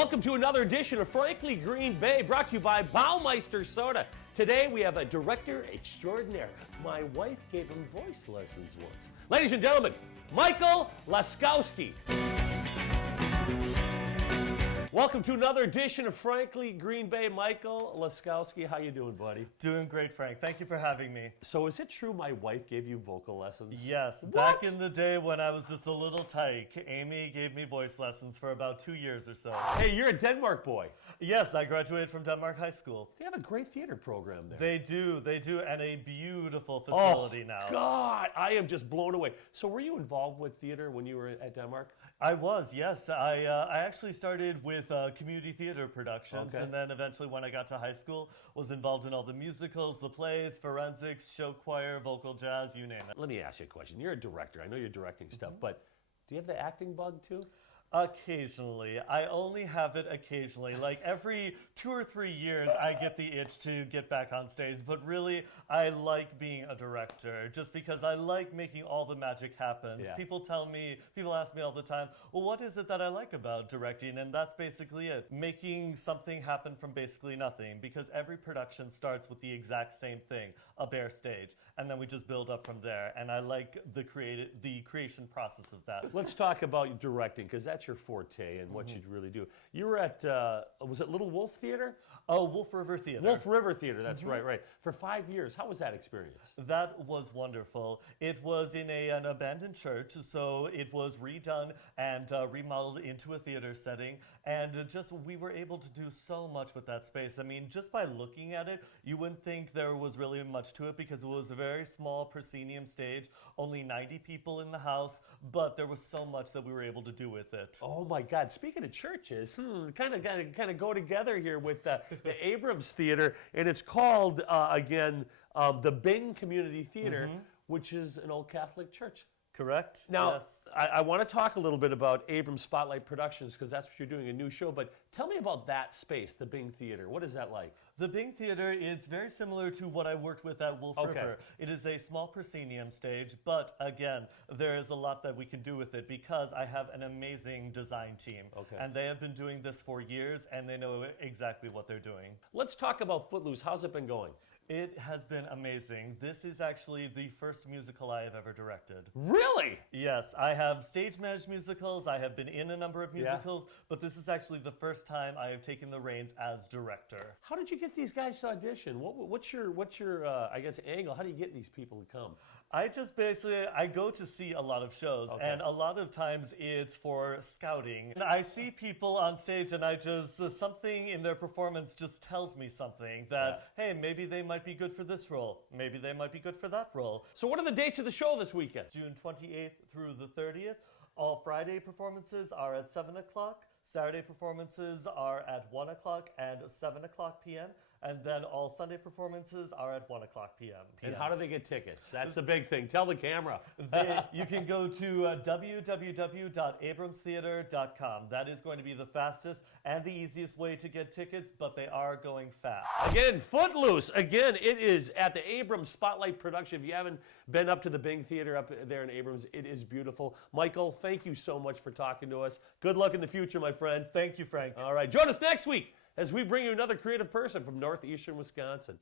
Welcome to another edition of Frankly Green Bay, brought to you by Baumeister Soda. Today we have a director extraordinaire. My wife gave him voice lessons once. Ladies and gentlemen, Michael Laskowski. Welcome to another edition of Frankly Green Bay. Michael Laskowski, how you doing, buddy? Doing great, Frank. Thank you for having me. So is it true my wife gave you vocal lessons? Yes. What? Back in the day when I was just a little tyke, Amy gave me voice lessons for about 2 years or so. Hey, you're a Denmark boy. Yes, I graduated from Denmark High School. They have a great theater program there. They do, and a beautiful facility now. God, I am just blown away. So were you involved with theater when you were at Denmark? I was, yes. I actually started with community theater productions, Okay. and then eventually when I got to high school, was involved in all the musicals, the plays, forensics, show choir, vocal jazz, you name it. Let me ask you a question. You're a director. I know you're directing stuff, but do you have the acting bug too? Occasionally. I only have it occasionally. Like every 2 or 3 years, I get the itch to get back on stage. But really, I like being a director just because I like making all the magic happen. Yeah. People ask me all the time, well, what is it that I like about directing? And that's basically it. Making something happen from basically nothing. Because every production starts with the exact same thing, a bare stage. And then we just build up from there. And I like the creation process of that. Let's talk about directing, because that's your forte and what you really do. You were at, was it Little Wolf Theater? Oh, Wolf River Theater. Wolf River Theater, that's right. For 5 years. How was that experience? That was wonderful. It was in an abandoned church, so it was redone and remodeled into a theater setting. And we were able to do so much with that space. I mean, just by looking at it, you wouldn't think there was really much to it because it was a very small proscenium stage, only 90 people in the house, but there was so much that we were able to do with it. Oh my God! Speaking of churches, kind of go together here with the Abrams Theater, and it's called the Bing Community Theater, which is an old Catholic church. Correct. Now, yes. I want to talk a little bit about Abrams Spotlight Productions because that's what you're doing, a new show. But tell me about that space, the Bing Theater. What is that like? The Bing Theater is very similar to what I worked with at Wolf River. It is a small proscenium stage, but again, there is a lot that we can do with it because I have an amazing design team. Okay. And they have been doing this for years, and they know exactly what they're doing. Let's talk about Footloose. How's it been going? It has been amazing. This is actually the first musical I have ever directed. Really? Yes, I have stage managed musicals. I have been in a number of musicals, but this is actually the first time I have taken the reins as director. How did you get these guys to audition? What's your I guess angle? How do you get these people to come? I just I go to see a lot of shows, and a lot of times it's for scouting. And I see people on stage, and something in their performance just tells me something that, hey, maybe they might be good for this role. Maybe they might be good for that role. So what are the dates of the show this weekend? June 28th through the 30th. All Friday performances are at 7 o'clock. Saturday performances are at 1 o'clock and 7 o'clock p.m. And then all Sunday performances are at 1 o'clock p.m. And how do they get tickets? That's the big thing. Tell the camera. You can go to www.abramstheater.com. That is going to be the fastest and the easiest way to get tickets, but they are going fast. Again, Footloose. Again, it is at the Abrams Spotlight Production. If you haven't been up to the Bing Theater up there in Abrams, it is beautiful. Michael, thank you so much for talking to us. Good luck in the future, my friend. Thank you, Frank. All right. Join us next week as we bring you another creative person from northeastern Wisconsin.